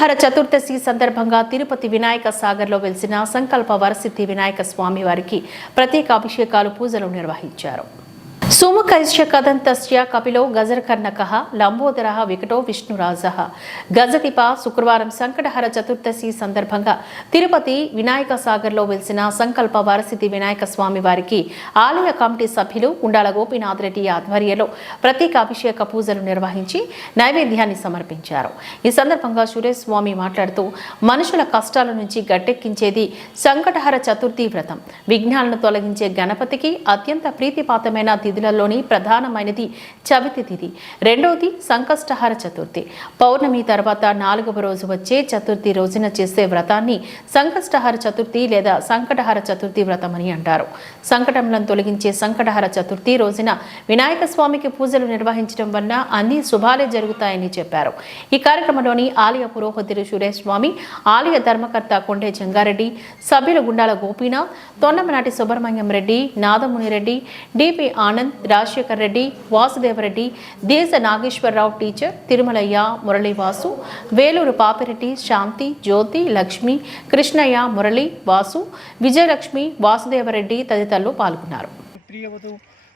సంకటహర చతుర్దశి సందర్భంగా తిరుపతి వినాయక సాగర్లో వెలిసిన సంకల్ప వరసిద్ధి వినాయక స్వామి వారికి ప్రత్యేక అభిషేకాలు పూజలు నిర్వహించారు. సుముఖైశ్య కదంతస్య కపిలో గజర్కర్ణకః లంబోదరః వికటో విష్ణురాజః గజతిప శుక్రవారం సంకటహర చతుర్దశి సందర్భంగా తిరుపతి వినాయక సాగర్లో వెలిసిన సంకల్ప వరసిద్ధి వినాయక స్వామి వారికి ఆలయ కమిటీ సభ్యులు ఉండాల గోపీనాథ్ రెడ్డి ఆధ్వర్యంలో ప్రత్యేక అభిషేక పూజలు నిర్వహించి నైవేద్యాన్ని సమర్పించారు. ఈ సందర్భంగా సురేష్ స్వామి మాట్లాడుతూ మనుషుల కష్టాల నుంచి గట్టెక్కించేది సంకటహర చతుర్థి వ్రతం. విఘ్నాలను తొలగించే గణపతికి అత్యంత ప్రీతిపాతమైన తిథులలోని ప్రధానమైనది చవితి తిథి. రెండవది సంకష్టహర చతుర్థి. పౌర్ణమి తర్వాత 4వ రోజు వచ్చే చతుర్థి రోజున చేసే వ్రతాన్ని సంకష్టహర చతుర్థి లేదా సంకటహర చతుర్థి వ్రతం అని అంటారు. సంకటములను తొలగించే సంకటహర చతుర్థి రోజున వినాయక స్వామికి పూజలు నిర్వహించడం వల్ల అన్ని శుభాలే జరుగుతాయని చెప్పారు. ఈ కార్యక్రమంలోని ఆలయ పురోహితుడు సురేష్ స్వామి, ఆలయ ధర్మకర్త కొండే జంగారెడ్డి, సభ్యులు గుండాల గోపీనాథ్, తొన్నమనాటి సుబ్రహ్మణ్యం రెడ్డి, నాదముని రెడ్డి, డిపి ఆనంద్, రాజశేఖర్ రెడ్డి, వాసుదేవరెడ్డి, దేశ నాగేశ్వరరావు టీచర్, తిరుమలయ్య, మురళీవాసు, వేలూరు పాపిరెడ్డి, శాంతి, జ్యోతి, లక్ష్మి, కృష్ణయ్య, మురళి, వాసు, విజయలక్ష్మి, వాసుదేవరెడ్డి తదితరులు పాల్గొన్నారు.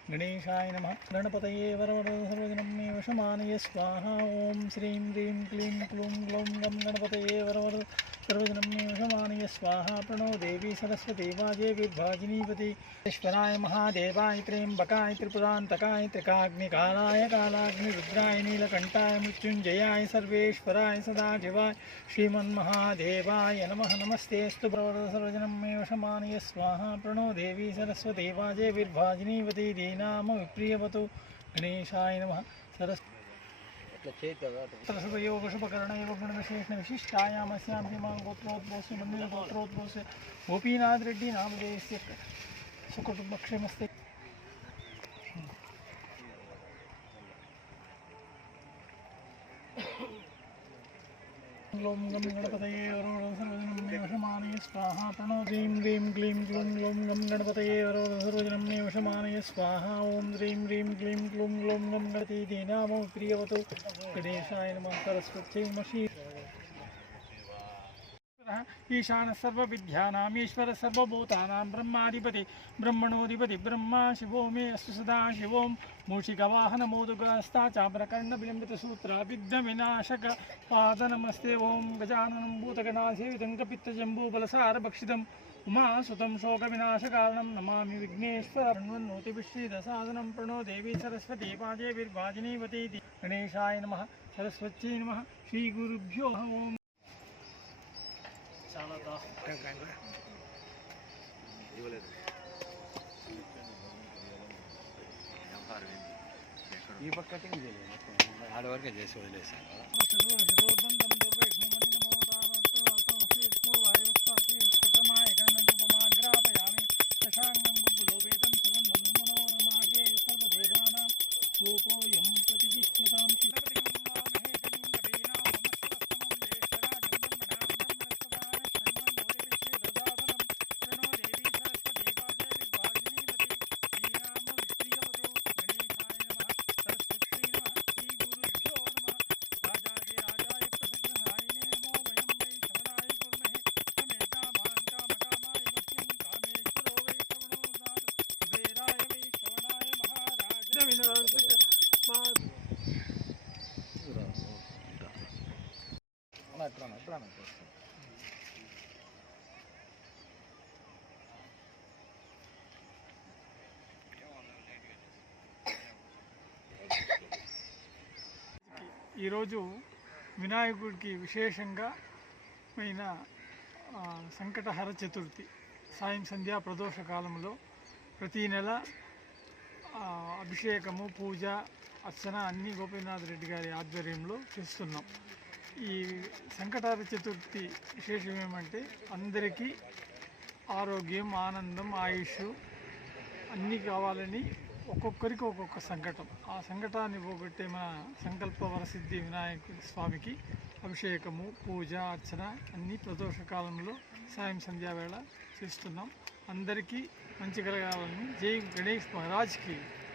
गणेशाय नमः. गणपतये वरवरद सर्वजनं मे वशमानय स्वाहा. ओम श्रीं ह्रीं क्लीं क्लूं ग्लौं गं गणपतये वरवरद सर्वजनं मे वशमानय स्वाहा. प्रणो देवी सरस्वती वाजे विद्भाजिनीपति ईश्वराय महादेवाय त्र्यंबकाय त्रिपुरान्तकाय त्रिकाग्निकालाय कालाग्निरुद्राय नीलकण्ठाय मृत्युञ्जयाय सर्वेश्वराय सदाशिवाय श्रीमन्महादेवाय नमः. नमस्तेऽस्तु वरवरद सर्वजनं मे वशमानय स्वाहा. प्रणो देवी सरस्वती वाजे विद्भाजिनीपति नाम विप्रियवतु. गणेशाय नमः. विशिष्टायामस्यां हिमां गोत्रोद्भवस्य मन्दिर गोत्रोद्भवस्य गोपीनाथ रेड्डी नामधेयस्य सुकुटुम्बक्षेमस्ते. ग्लौं गं गणपतये सर्वजनं मे वशमानय स्वाहा. प्रणो ह्रीं ह्रीं क्लीं क्लूं ग्लौं गं गणपतये सर्वजनं मे वशमानय स्वाहा. ओम ह्रीं ह्रीं क्लीं क्लूं ग्लौं गं गणपति नाम प्रियवतु. गणेशाय नमः. सरस्वत्यै नमः. ईशान सर्वविद्यानाम् ईश्वर सर्वभूतानां ब्रह्माधिपति ब्रह्मणोधिपति ब्रह्मा शिवो मे अस्तु सदा शिवों. मूषिकवाहन मोदुगस्ता चाम्रकर्ण विलंबित सूत्र विघ्न विनाशक पाद नमस्ते. ओं गजाननं भूतगणासेवितं कपित्तजम्बूफलसार भक्षितम् उमासुतं शोकविनाशकारणं नमामि विघ्नेश्वरन्वन्नोति विश्रीदसादनं. प्रणो देवी सरस्वती पाजे विर्भाजिनीवती. गणेशाय नमः. सरस्वत्यै नमः. श्रीगुरुभ्यो ओं. ఈ పక్కటింగ్ చేయలేదు ఆడ వరకే చేసి వదిలేసాను. ఈరోజు వినాయకుడికి విశేషంగా అయిన సంకటహర చతుర్థి సాయం సంధ్యా ప్రదోష కాలంలో ప్రతి నెల అభిషేకము, పూజ, అర్చన అన్నీ గోపీనాథ్ రెడ్డి గారి ఆధ్వర్యంలో చేస్తున్నాం. ఈ సంకటహర చతుర్థి విశేషం ఏమంటే అందరికీ ఆరోగ్యం, ఆనందం, ఆయుష్ అన్నీ కావాలని ఒక్కొక్కరికి ఒక్కొక్క సంకటం. ఆ సంకటాన్ని పోగొట్టే మన సంకల్ప వరసిద్ధి వినాయకుడి స్వామికి అభిషేకము, పూజ, అర్చన అన్నీ ప్రదోష కాలంలో సాయం సంధ్యావేళ చేస్తున్నాం. అందరికీ మంచి కలగాలని జై గణేష్ మహారాజ్కి.